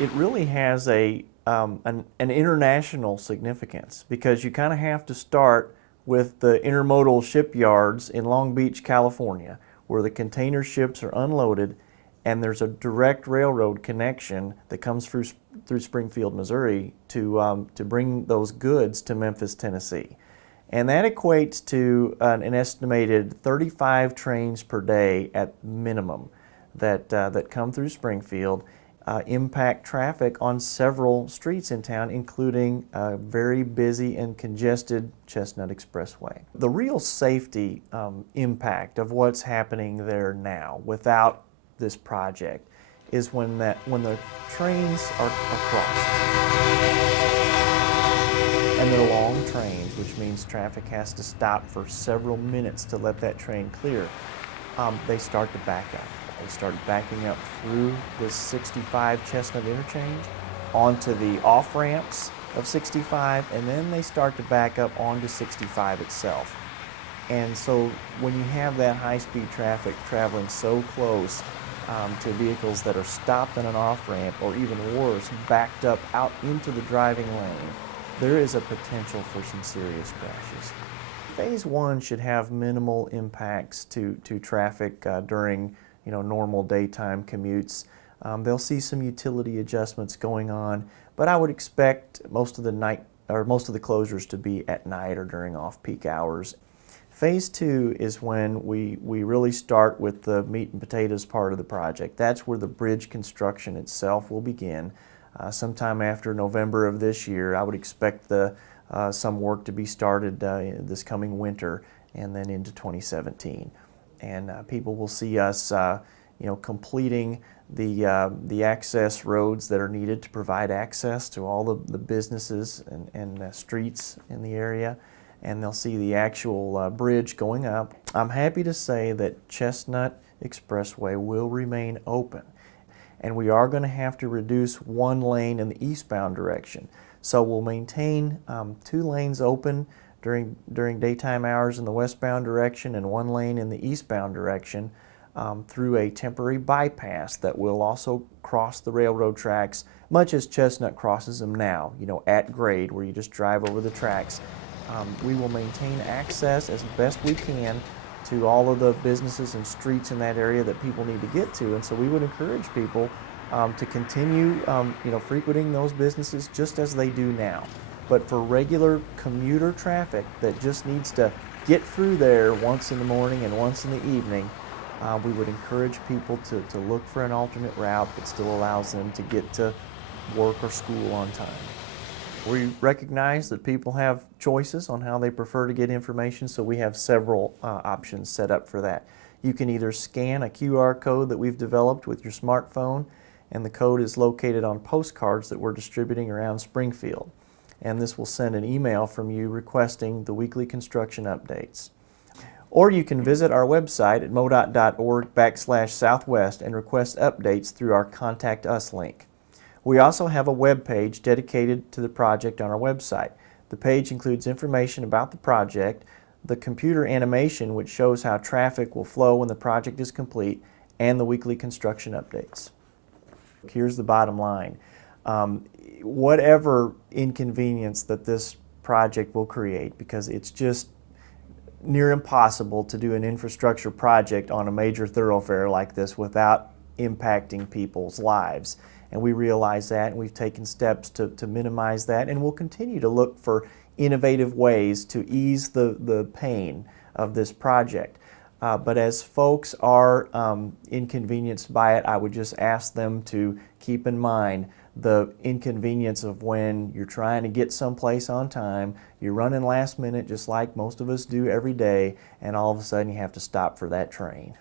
it really has an international significance because you kind of have to start with the intermodal shipyards in Long Beach, California, where the container ships are unloaded, and there's a direct railroad connection that comes through Springfield, Missouri, to bring those goods to Memphis, Tennessee. And that equates to an estimated 35 trains per day at minimum that come through Springfield, impact traffic on several streets in town, including a very busy and congested Chestnut Expressway. The real safety impact of what's happening there now without this project is when the trains are crossed. And they're long trains, which means traffic has to stop for several minutes to let that train clear. They start to back up. They start backing up through the 65 Chestnut interchange onto the off-ramps of 65, and then they start to back up onto 65 itself. And so when you have that high-speed traffic traveling so close to vehicles that are stopped on an off-ramp, or even worse, backed up out into the driving lane, there is a potential for some serious crashes. Phase 1 should have minimal impacts to traffic during normal daytime commutes. They'll see some utility adjustments going on, but I would expect most of the closures to be at night or during off-peak hours. Phase 2 is when we really start with the meat and potatoes part of the project. That's where the bridge construction itself will begin. Sometime after November of this year, I would expect some work to be started this coming winter and then into 2017. And people will see us completing the access roads that are needed to provide access to all the businesses and streets in the area. And they'll see the actual bridge going up. I'm happy to say that Chestnut Expressway will remain open, and we are going to have to reduce one lane in the eastbound direction. So we'll maintain 2 lanes open during daytime hours in the westbound direction and 1 lane in the eastbound direction through a temporary bypass that will also cross the railroad tracks, much as Chestnut crosses them now, at grade, where you just drive over the tracks. We will maintain access as best we can to all of the businesses and streets in that area that people need to get to, and so we would encourage people to continue frequenting those businesses just as they do now. But for regular commuter traffic that just needs to get through there once in the morning and once in the evening, we would encourage people to look for an alternate route that still allows them to get to work or school on time. We recognize that people have choices on how they prefer to get information, so we have several options set up for that. You can either scan a QR code that we've developed with your smartphone, and the code is located on postcards that we're distributing around Springfield. And this will send an email from you requesting the weekly construction updates. Or you can visit our website at modot.org/southwest and request updates through our Contact Us link. We also have a web page dedicated to the project on our website. The page includes information about the project, the computer animation which shows how traffic will flow when the project is complete, and the weekly construction updates. Here's the bottom line. Whatever inconvenience that this project will create, because it's just near impossible to do an infrastructure project on a major thoroughfare like this without impacting people's lives. And we realize that, and we've taken steps to minimize that, and we'll continue to look for innovative ways to ease the pain of this project. But as folks are inconvenienced by it, I would just ask them to keep in mind the inconvenience of when you're trying to get someplace on time, you're running last minute just like most of us do every day, and all of a sudden you have to stop for that train.